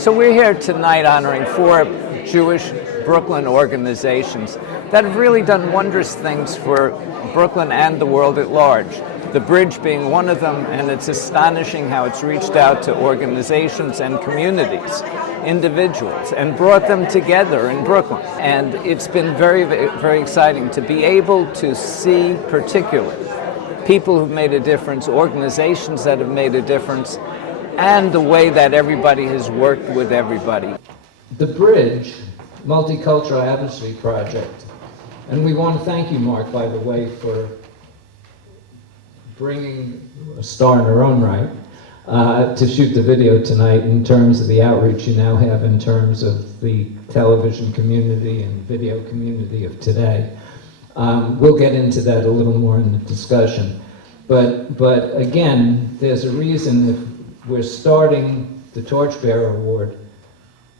So we're here tonight honoring 4 Jewish Brooklyn organizations that have really done wondrous things for Brooklyn and the world at large. The Bridge being one of them, and it's astonishing how it's reached out to organizations and communities, individuals, and brought them together in Brooklyn. And it's been very, very exciting to be able to see particularly people who've made a difference, organizations that have made a difference, and the way that everybody has worked with everybody. The Bridge Multicultural Advocacy Project, and we want to thank you, Mark, by the way, for bringing a star in her own right to shoot the video tonight in terms of the outreach you now have in terms of the television community and video community of today. We'll get into that a little more in the discussion. But again, there's a reason if we're starting the Torchbearer Award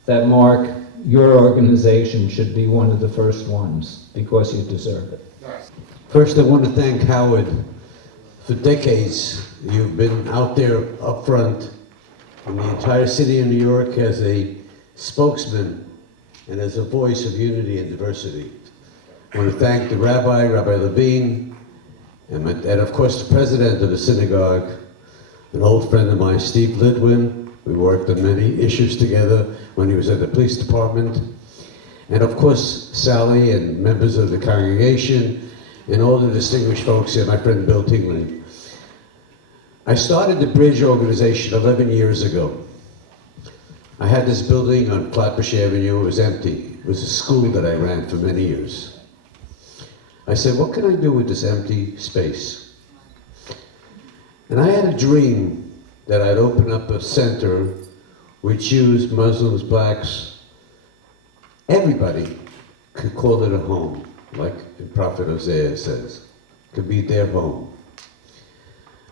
that, Mark, your organization should be one of the first ones because you deserve it. First, I want to thank Howard. For decades, you've been out there up front in the entire city of New York as a spokesman and as a voice of unity and diversity. I want to thank the Rabbi Levine, and of course the president of the synagogue, an old friend of mine, Steve Lidwin. We worked on many issues together when he was at the police department. And of course, Sally and members of the congregation and all the distinguished folks here, my friend Bill Tingling. I started the Bridge organization 11 years ago. I had this building on Flatbush Avenue. It was empty. It was a school that I ran for many years. I said, what can I do with this empty space? And I had a dream that I'd open up a center with Jews, Muslims, blacks. Everybody could call it a home, like the Prophet Hosea says. It could be their home.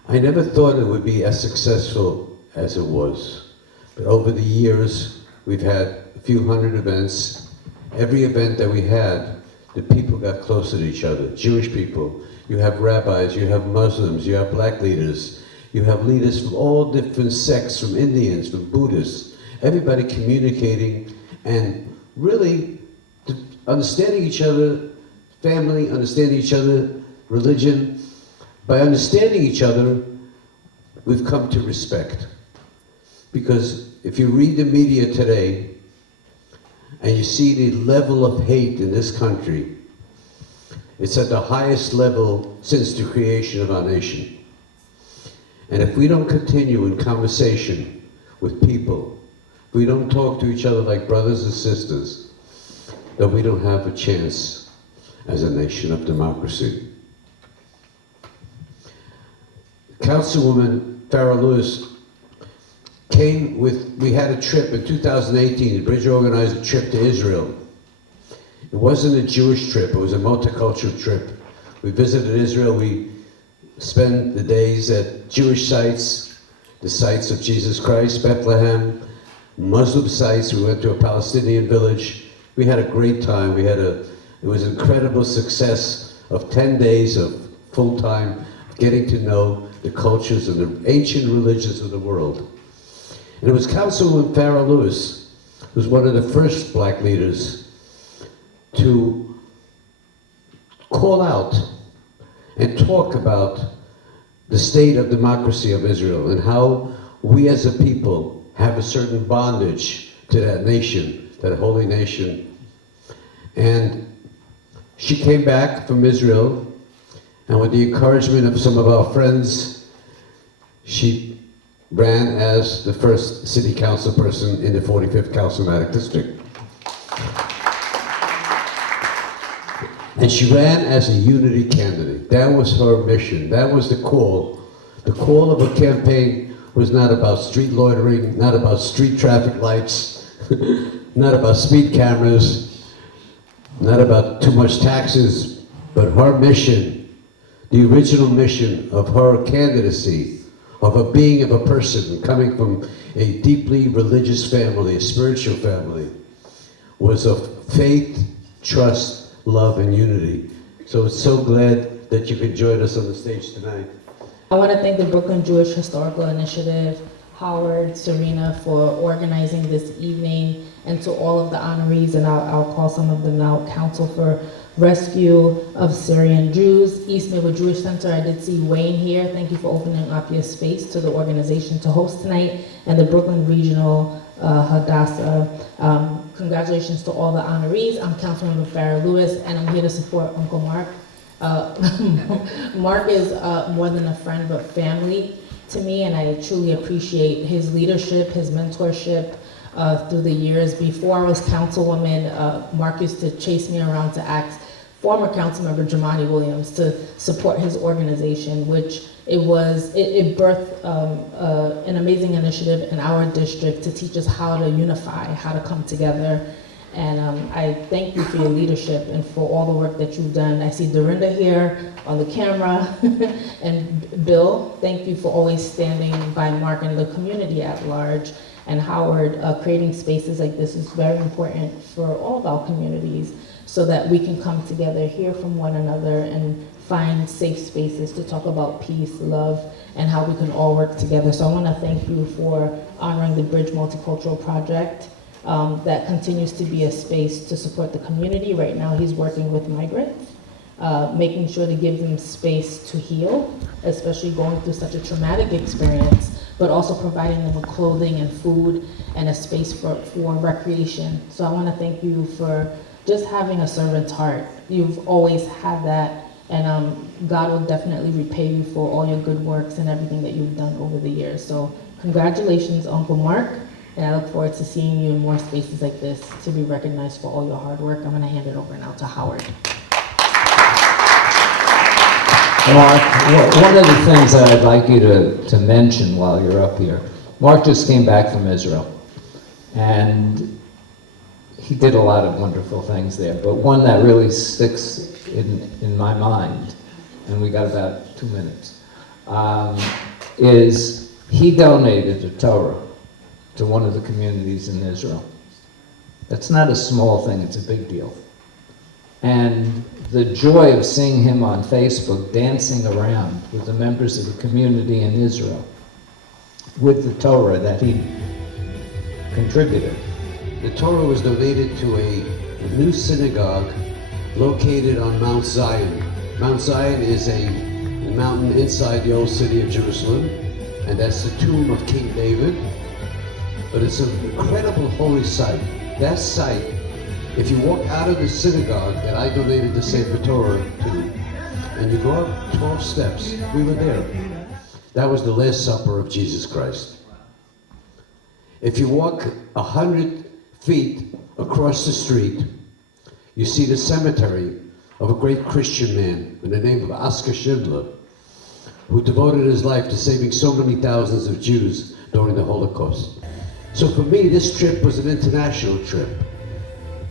I never thought it would be as successful as it was. But over the years, we've had a few hundred events. Every event that we had, the people got closer to each other. Jewish people, you have rabbis, you have Muslims, you have black leaders, you have leaders from all different sects, from Indians, from Buddhists, everybody communicating and really understanding each other, family, understanding each other, religion. By understanding each other, we've come to respect. Because if you read the media today, and you see the level of hate in this country, it's at the highest level since the creation of our nation. And if we don't continue in conversation with people, if we don't talk to each other like brothers and sisters, then we don't have a chance as a nation of democracy. Councilwoman Farrah Lewis we had a trip in 2018, the Bridge organized a trip to Israel. It wasn't a Jewish trip, it was a multicultural trip. We visited Israel, we spent the days at Jewish sites, the sites of Jesus Christ, Bethlehem, Muslim sites, we went to a Palestinian village. We had a great time, it was an incredible success of 10 days of full-time getting to know the cultures and the ancient religions of the world. And it was Councilwoman Farrah Lewis, who was one of the first black leaders to call out and talk about the state of democracy of Israel and how we as a people have a certain bondage to that nation, that holy nation. And she came back from Israel, and with the encouragement of some of our friends, she ran as the first city council person in the 45th Councilmatic District. And she ran as a unity candidate. That was her mission. That was the call. The call of her campaign was not about street loitering, not about street traffic lights, not about speed cameras, not about too much taxes, but her mission, the original mission of her candidacy, of a being of a person coming from a deeply religious family, a spiritual family, was of faith, trust, love, and unity. So it's so glad that you could join us on the stage tonight. I want to thank the Brooklyn Jewish Historical Initiative, Howard, Serena for organizing this evening, and to all of the honorees, and I'll call some of them out, Council for Rescue of Syrian Jews, East Midwood Jewish Center. I did see Wayne here. Thank you for opening up your space to the organization to host tonight, and the Brooklyn Regional Hadassah. Congratulations to all the honorees. I'm Councilmember Farrah Lewis, and I'm here to support Uncle Mark. Mark is more than a friend, but family to me, and I truly appreciate his leadership, his mentorship through the years. Before I was councilwoman, Mark used to chase me around to ask former councilmember Jamani Williams to support his organization, which it birthed an amazing initiative in our district to teach us how to unify, how to come together. And I thank you for your leadership and for all the work that you've done. I see Dorinda here on the camera. And Bill, thank you for always standing by Mark and the community at large. And Howard, creating spaces like this is very important for all of our communities so that we can come together, hear from one another, and find safe spaces to talk about peace, love, and how we can all work together. So I want to thank you for honoring the Bridge Multicultural Project. That continues to be a space to support the community. Right now he's working with migrants, making sure to give them space to heal, especially going through such a traumatic experience, but also providing them with clothing and food and a space for recreation. So I want to thank you for just having a servant's heart. You've always had that, and God will definitely repay you for all your good works and everything that you've done over the years. So congratulations, Uncle Mark. And I look forward to seeing you in more spaces like this to be recognized for all your hard work. I'm going to hand it over now to Howard. Mark, one of the things that I'd like you to mention while you're up here, Mark just came back from Israel, and he did a lot of wonderful things there, but one that really sticks in my mind, and we got about 2 minutes, is he donated a Torah to one of the communities in Israel. That's not a small thing, it's a big deal. And the joy of seeing him on Facebook dancing around with the members of the community in Israel with the Torah that he contributed. The Torah was donated to a new synagogue located on Mount Zion. Mount Zion is a mountain inside the old city of Jerusalem, and that's the tomb of King David. But it's an incredible holy site. That site, if you walk out of the synagogue that I donated the Sefer Torah to, and you go up 12 steps, we were there. That was the Last Supper of Jesus Christ. If you walk 100 feet across the street, you see the cemetery of a great Christian man by the name of Oskar Schindler, who devoted his life to saving so many thousands of Jews during the Holocaust. So for me, this trip was an international trip.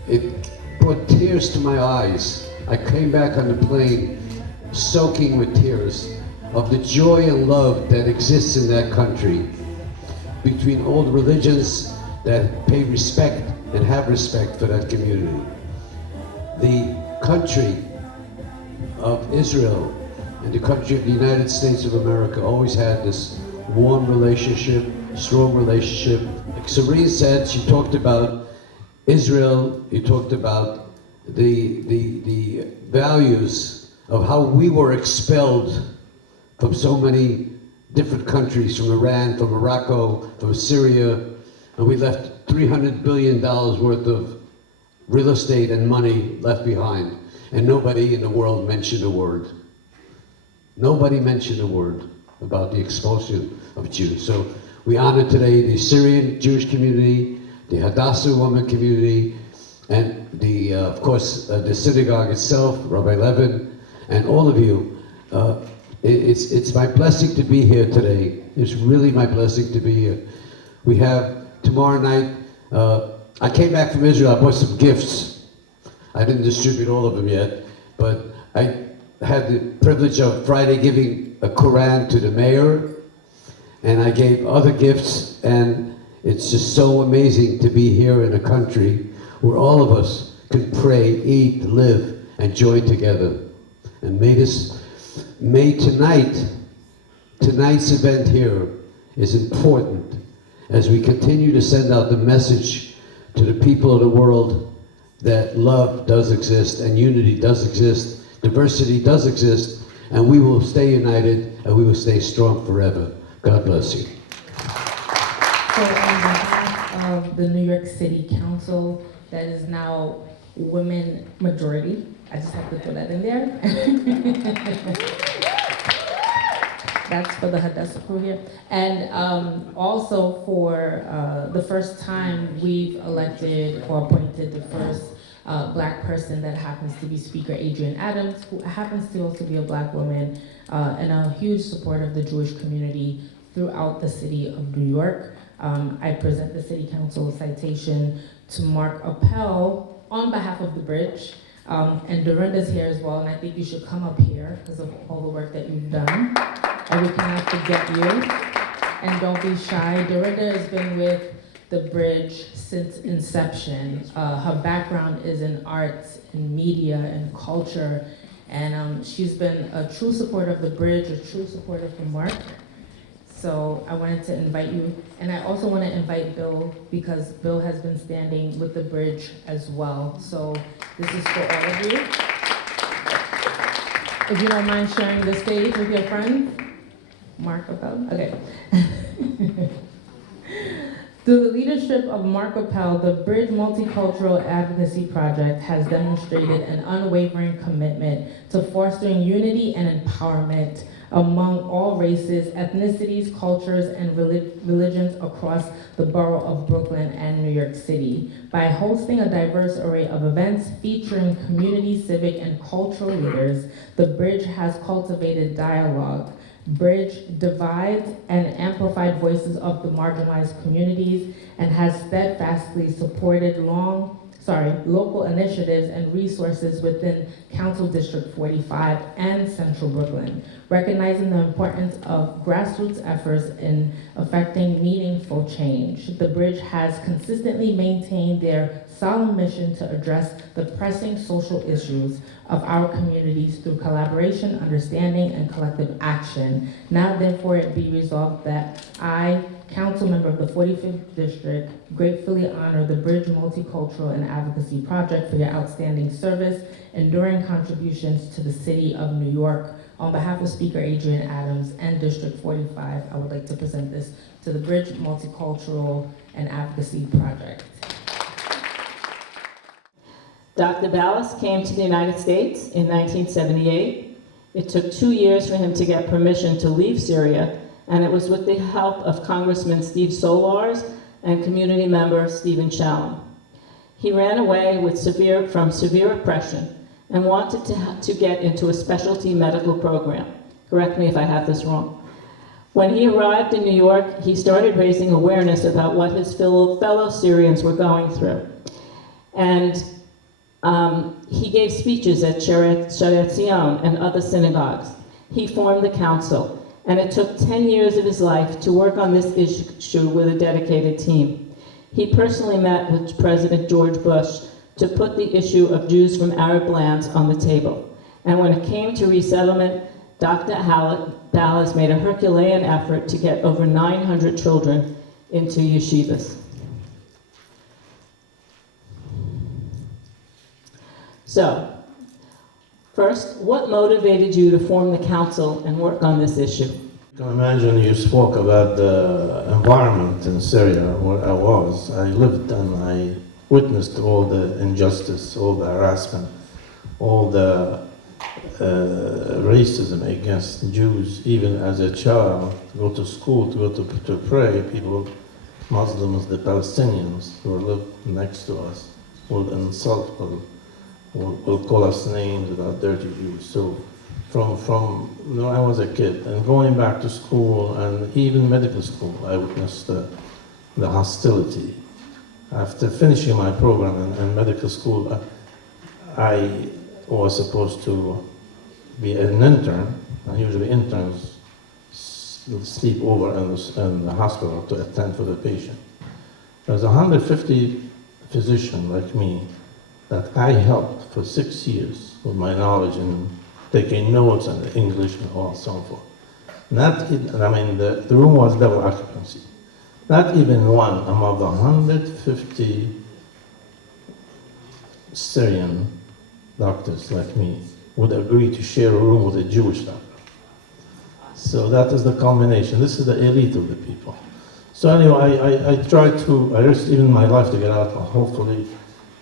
It brought tears to my eyes. I came back on the plane soaking with tears of the joy and love that exists in that country between all the religions that pay respect and have respect for that community. The country of Israel and the country of the United States of America always had this warm relationship, strong relationship. Like Serene said, she talked about Israel, you talked about the values of how we were expelled from so many different countries, from Iran, from Morocco, from Syria, and we left $300 billion worth of real estate and money left behind, and nobody in the world mentioned a word. Nobody mentioned a word about the expulsion of Jews. So we honor today the Syrian Jewish community, the Hadassah woman community, and the, of course, the synagogue itself, Rabbi Levin, and all of you. It's my blessing to be here today. It's really my blessing to be here. We have tomorrow night, I came back from Israel, I bought some gifts. I didn't distribute all of them yet, but I had the privilege of Friday giving a Quran to the mayor, and I gave other gifts, and it's just so amazing to be here in a country where all of us can pray, eat, live, and join together. And may tonight's event here is important as we continue to send out the message to the people of the world that love does exist and unity does exist, diversity does exist, and we will stay united and we will stay strong forever. God bless you. So on behalf of the New York City Council, that is now women majority, I just have to throw that in there. That's for the Hadassah crew here. And also for the first time, we've elected or appointed the first Black person that happens to be Speaker Adrienne Adams, who happens to also be a Black woman and a huge supporter of the Jewish community throughout the city of New York. I present the City Council citation to Mark Appel on behalf of the bridge. And Dorinda's here as well, and I think you should come up here because of all the work that you've done. And we cannot forget you. And don't be shy. Dorinda has been with the bridge since inception. Her background is in arts and media and culture. And she's been a true supporter of the bridge, a true supporter for Mark. So I wanted to invite you. And I also want to invite Bill because Bill has been standing with the bridge as well. So this is for all of you. If you don't mind sharing the stage with your friends. Mark Appel? Okay. Through the leadership of Mark Appel, the Bridge Multicultural Advocacy Project has demonstrated an unwavering commitment to fostering unity and empowerment among all races, ethnicities, cultures, and religions across the borough of Brooklyn and New York City. By hosting a diverse array of events featuring community, civic, and cultural leaders, the Bridge has cultivated dialogue, bridged divides, and amplified voices of the marginalized communities, and has steadfastly supported local initiatives and resources within Council District 45 and Central Brooklyn, recognizing the importance of grassroots efforts in affecting meaningful change. The Bridge has consistently maintained their solemn mission to address the pressing social issues of our communities through collaboration, understanding, and collective action. Now therefore it be resolved that I, council member of the 45th District, gratefully honor the Bridge Multicultural and Advocacy Project for your outstanding service, enduring contributions to the city of New York. On behalf of Speaker Adrienne Adams and District 45, I would like to present this to the Bridge Multicultural and Advocacy Project. Dr. Ballas came to the United States in 1978. It took 2 years for him to get permission to leave Syria, and it was with the help of Congressman Steve Solars and community member Stephen Shalom. He ran away from severe oppression and wanted to get into a specialty medical program. Correct me if I have this wrong. When he arrived in New York, he started raising awareness about what his fellow Syrians were going through. And he gave speeches at Sharet Zion and other synagogues. He formed the council, and it took 10 years of his life to work on this issue with a dedicated team. He personally met with President George Bush to put the issue of Jews from Arab lands on the table. And when it came to resettlement, Dr. Ballas made a Herculean effort to get over 900 children into yeshivas. So, first, what motivated you to form the council and work on this issue? You can imagine you spoke about the environment in Syria where I was. I lived and I witnessed all the injustice, all the harassment, all the racism against Jews. Even as a child, to go to school, to go to pray, people, Muslims, the Palestinians who live next to us, will insult, will call us names about dirty Jews. So from when I was a kid and going back to school and even medical school, I witnessed the hostility. After finishing my program in medical school, I was supposed to be an intern, and usually interns sleep over in the hospital to attend for the patient. There's 150 physicians like me that I helped for 6 years with my knowledge in taking notes and English and all so forth. The room was double occupancy. Not even one among the 150 Syrian doctors like me would agree to share a room with a Jewish doctor. So that is the culmination. This is the elite of the people. So anyway, I tried to, I risked even my life to get out. Hopefully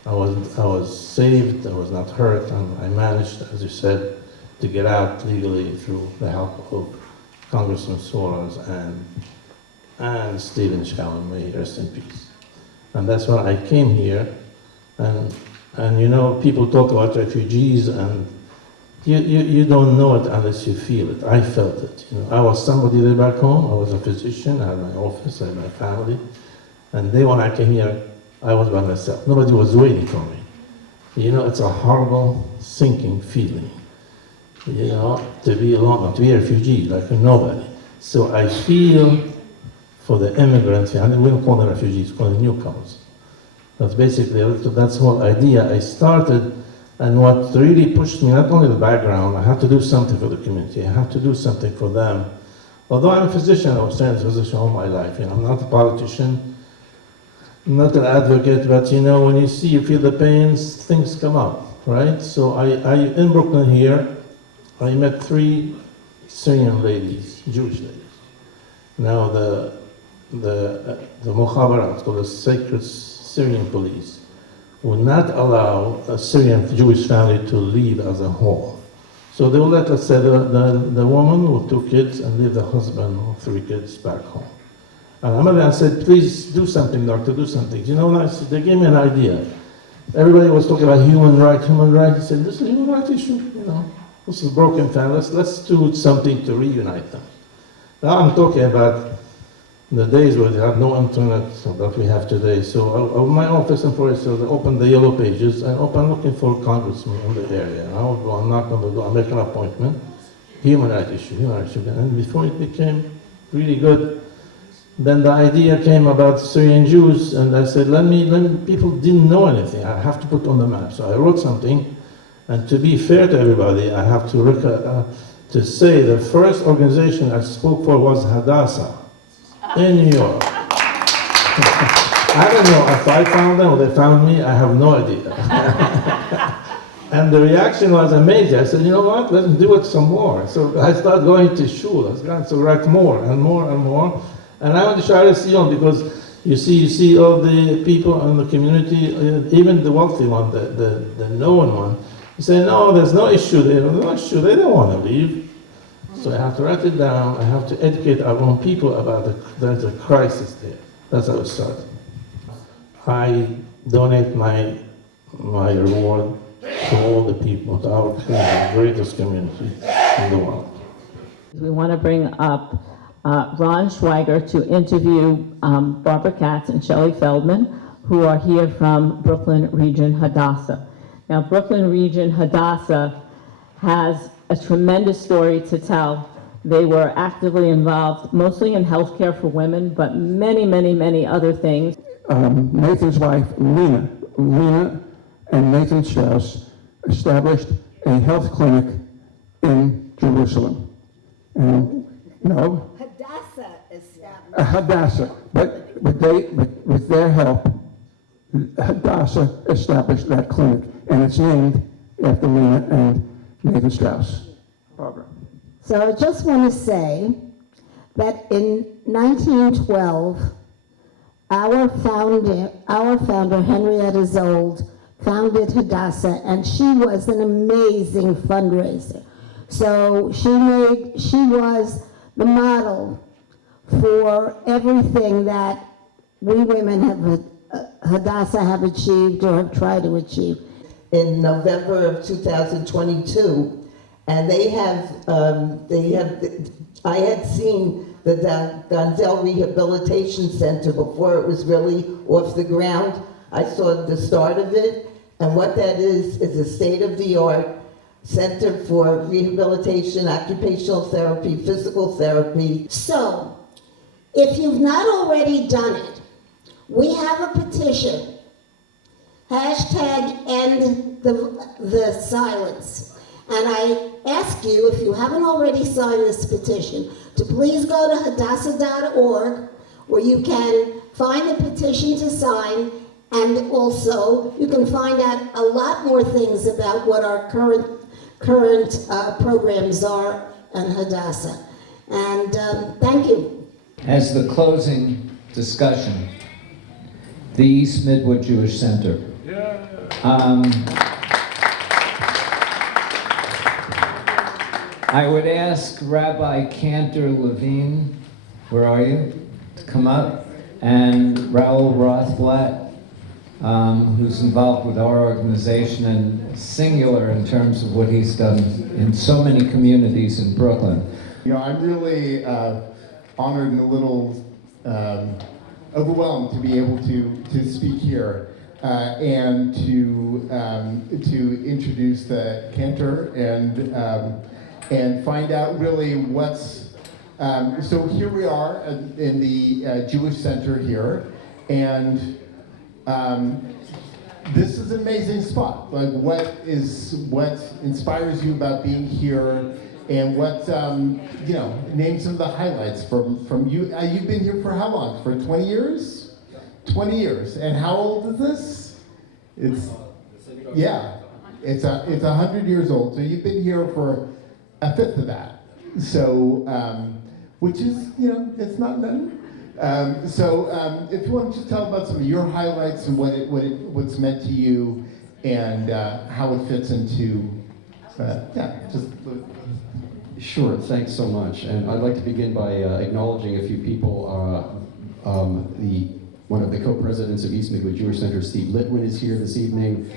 I was saved, I was not hurt, and I managed, as you said, to get out legally through the help of Congressman Soros and Stephen Schellin, may he rest in peace. And that's when I came here, and you know, people talk about refugees, and you don't know it unless you feel it. I felt it. You know, I was somebody there back home. I was a physician. I had my office. I had my family. And then when I came here, I was by myself. Nobody was waiting for me. You know, it's a horrible, sinking feeling. You know, to be alone, to be a refugee, like a nobody. So I feel for the immigrants. I we don't call them refugees, we call them newcomers. That's basically that's the whole idea. I started. And what really pushed me, not only the background, I had to do something for the community. I had to do something for them. Although I'm a physician, I was trained as a physician all my life. You know, I'm not a politician, I'm not an advocate, but you know, when you see, you feel the pains, things come up, right? So I in Brooklyn here, I met 3 Syrian ladies, Jewish ladies. Now the Mukhabarat, called the Sacred Syrian Police, would not allow a Syrian Jewish family to leave as a whole. So they will let, let's say, the woman with 2 kids and leave the husband with 3 kids back home. And I said, please do something, doctor, do something. You know, they gave me an idea. Everybody was talking about human rights. He said, this is a human rights issue, you know. This is broken families. Let's do something to reunite them. Now I'm talking about the days where they had no internet that we have today. So my office in Forest Hill, they opened the yellow pages and opened looking for congressmen in the area. I would go and knock on the door, make an appointment, human rights issue. And before it became really good, then the idea came about Syrian Jews, and I said, people didn't know anything. I have to put on the map. So I wrote something, and to be fair to everybody, I have to say the first organization I spoke for was Hadassah in New York. I don't know if I found them or they found me, I have no idea. And the reaction was amazing. I said, you know what, let's do it some more. So I started going to shul. I started to write more and more and more. And I went to Shari Sion because you see all the people in the community, even the wealthy one, the known one, you say, no, there's no issue there. No issue, they don't want to leave. So I have to write it down. I have to educate our own people about there's a crisis there. That's how it started. I donate my reward to all the people, to our community, the greatest community in the world. We want to bring up Ron Schweiger to interview Barbara Katz and Shelley Feldman, who are here from Brooklyn Region Hadassah. Now, Brooklyn Region Hadassah has a tremendous story to tell. They were actively involved, mostly in healthcare for women, but many, many, many other things. Nathan's wife, Lena and Nathan Strauss established a health clinic in Jerusalem. And no, Hadassah established. Hadassah, but with their help, Hadassah established that clinic, and it's named after Lena and Nathan Strauss. Barbara. So I just want to say that in 1912, our founder Henrietta Zold founded Hadassah, and she was an amazing fundraiser. So she was the model for everything that we women Hadassah have achieved or have tried to achieve. In November of 2022, and I had seen the Gonzell Rehabilitation Center before it was really off the ground. I saw the start of it, and what that is a state-of-the-art center for rehabilitation, occupational therapy, physical therapy. So, if you've not already done it, we have a petition, #end the silence. And I ask you, if you haven't already signed this petition, to please go to hadassah.org where you can find the petition to sign, and also you can find out a lot more things about what our current programs are in Hadassah. And thank you. As the closing discussion, the East Midwood Jewish Center. I would ask Rabbi Cantor Levine, where are you, to come up, and Raoul Rothblatt, who's involved with our organization and singular in terms of what he's done in so many communities in Brooklyn. You know, I'm really honored and a little overwhelmed to be able to speak here and to introduce the Cantor and find out really what's. So here we are in the Jewish Center here, and this is an amazing spot. Like, what inspires you about being here, and what name some of the highlights from you. You've been here for how long? For 20 years? 20 years. And how old is this? It's 100 years old. So you've been here for a fifth of that. So, which is, it's not nothing. If you want to just tell about some of your highlights and what's meant to you, and how it fits into, Sure, thanks so much. And I'd like to begin by acknowledging a few people. One of the co-presidents of East Midwood Jewish Center, Steve Litwin, is here this evening.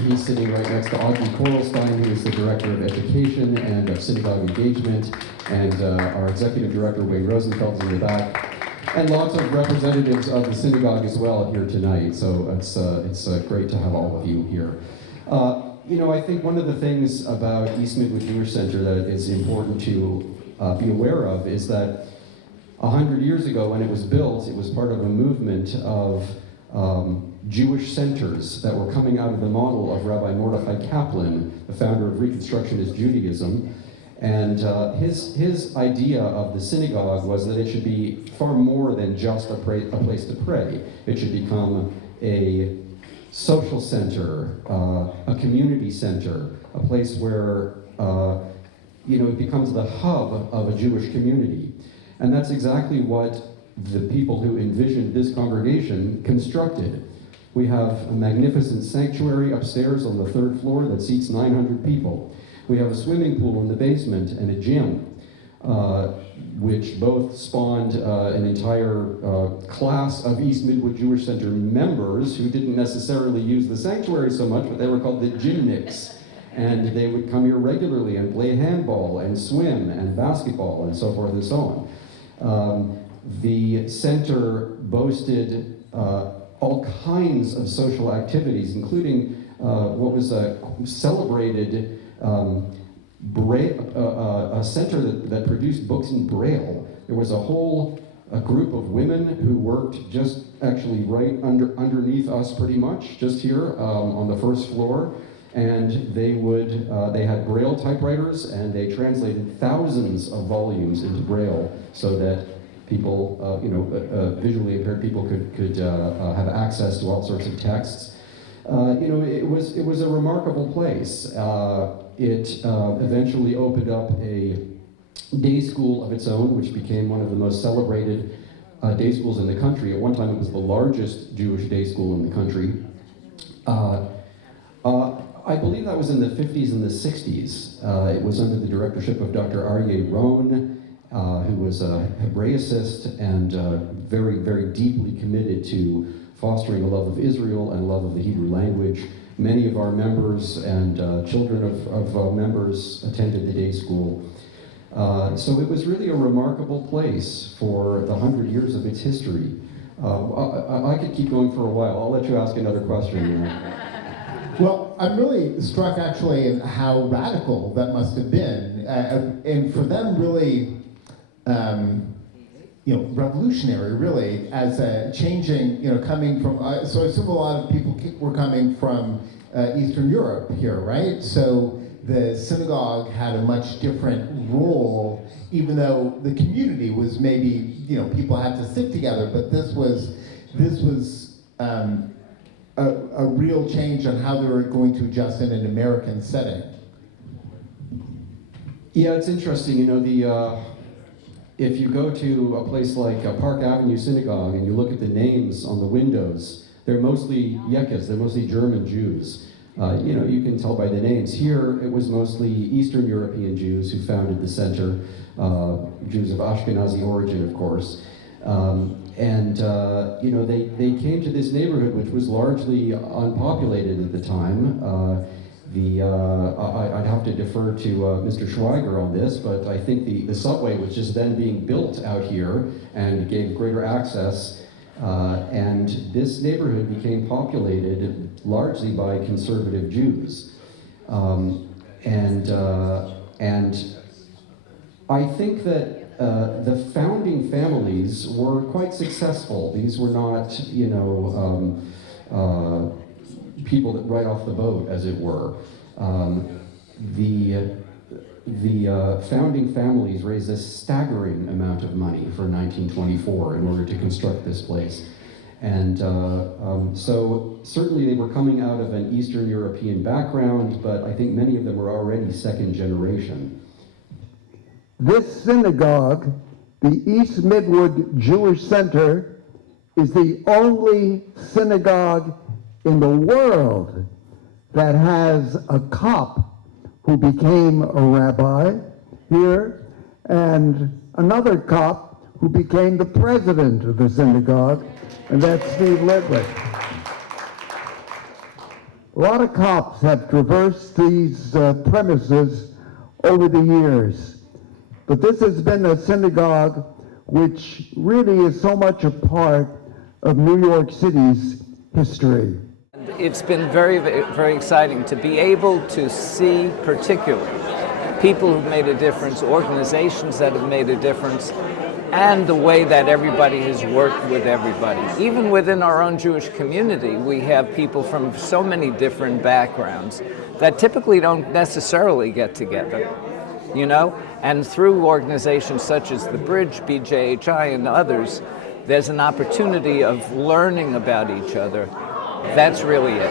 He's sitting right next to Audrey Korlstein, who is the Director of Education and of Synagogue Engagement, and our Executive Director, Wayne Rosenfeld's in the back, and lots of representatives of the synagogue as well here tonight. So it's great to have all of you here. I think one of the things about East Midwood Jewish Center that is important to be aware of is that 100 years ago when it was built, it was part of a movement of Jewish centers that were coming out of the model of Rabbi Mordechai Kaplan, the founder of Reconstructionist Judaism. And his idea of the synagogue was that it should be far more than just a place to pray. It should become a social center, a community center, a place where it becomes the hub of a Jewish community. And that's exactly what the people who envisioned this congregation constructed. We have a magnificent sanctuary upstairs on the 3rd floor that seats 900 people. We have a swimming pool in the basement and a gym, which both spawned an entire class of East Midwood Jewish Center members who didn't necessarily use the sanctuary so much, but they were called the gymnics. And they would come here regularly and play handball and swim and basketball and so forth and so on. The center boasted all kinds of social activities, including what was celebrated a center that produced books in Braille. There was a group of women who worked just actually right underneath us pretty much, just here on the 1st floor. And they had Braille typewriters, and they translated thousands of volumes into Braille so that people, visually impaired people could have access to all sorts of texts. It was a remarkable place. It eventually opened up a day school of its own, which became one of the most celebrated day schools in the country. At one time, it was the largest Jewish day school in the country. I believe that was in the 50s and the 60s. It was under the directorship of Dr. Aryeh Ron, who was a Hebraicist and very, very deeply committed to fostering a love of Israel and a love of the Hebrew language. Many of our members and children of members attended the day school. So it was really a remarkable place for the 100 years of its history. I could keep going for a while. I'll let you ask another question. Well, I'm really struck actually in how radical that must have been, and for them really, revolutionary really, as changing, coming from. So I assume a lot of people were coming from Eastern Europe here, right? So the synagogue had a much different role, even though the community was maybe, you know, people had to sit together, but this was a real change on how they were going to adjust in an American setting. Yeah, it's interesting, you know, if you go to a place like Park Avenue Synagogue and you look at the names on the windows, they're mostly Yekas, they're mostly German Jews. You know, you can tell by the names. Here, it was mostly Eastern European Jews who founded the center, Jews of Ashkenazi origin, of course. You know, they came to this neighborhood, which was largely unpopulated at the time. I'd have to defer to Mr. Schweiger on this, but I think the subway was just then being built out here and gave greater access. And this neighborhood became populated largely by conservative Jews. And I think that the founding families were quite successful. These were not, you know, people that right off the boat, as it were. The founding families raised a staggering amount of money for 1924 in order to construct this place. And so certainly they were coming out of an Eastern European background, but I think many of them were already second generation. This synagogue, the East Midwood Jewish Center, is the only synagogue in the world that has a Cop who became a rabbi here, and another Cop who became the president of the synagogue, and that's Steve Litwick. A lot of Cops have traversed these premises over the years, but this has been a synagogue which really is so much a part of New York City's history. It's been very, very exciting to be able to see particularly people who've made a difference, organizations that have made a difference, and the way that everybody has worked with everybody. Even within our own Jewish community, we have people from so many different backgrounds that typically don't necessarily get together, you know? And through organizations such as the Bridge, BJHI, and others, there's an opportunity of learning about each other. That's really it.